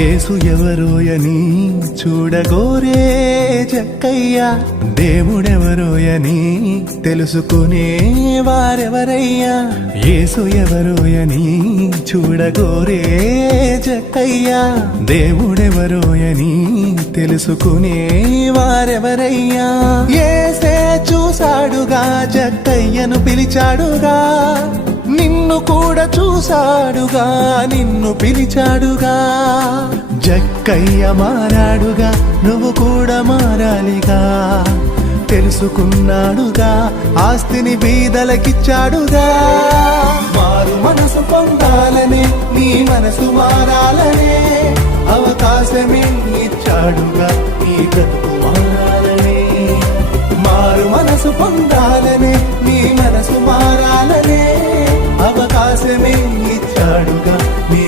యేసు ఎవరోయని చూడగోరే జక్కయ్యా, దేవుడెవరోయని తెలుసుకునే వారెవరయ్యా. యేసు ఎవరోయని చూడగోరే జక్కయ్యా, దేవుడెవరోయని తెలుసుకునే వారెవరయ్యా. యేసే చూశాడుగా, జక్కయ్యను పిలిచాడుగా, నిన్ను కూడా చూశాడుగా, నిన్ను పిలిచాడుగా. జక్కయ్య మారాడుగా, నువ్వు కూడా మారాలిగా. తెలుసుకున్నాడుగా, ఆస్తిని బీదలకిచ్చాడుగా. మారు మనసు పొందాలనే, నీ మనసు మారాలనే అవకాశమే ఇచ్చాడుగా, నీ బ్రతుకు మారాలనే. మారు మనసు పొందాలనే, నీ మనసు మారాలనే అవకాశమే ఇచ్చాడుగా, నీ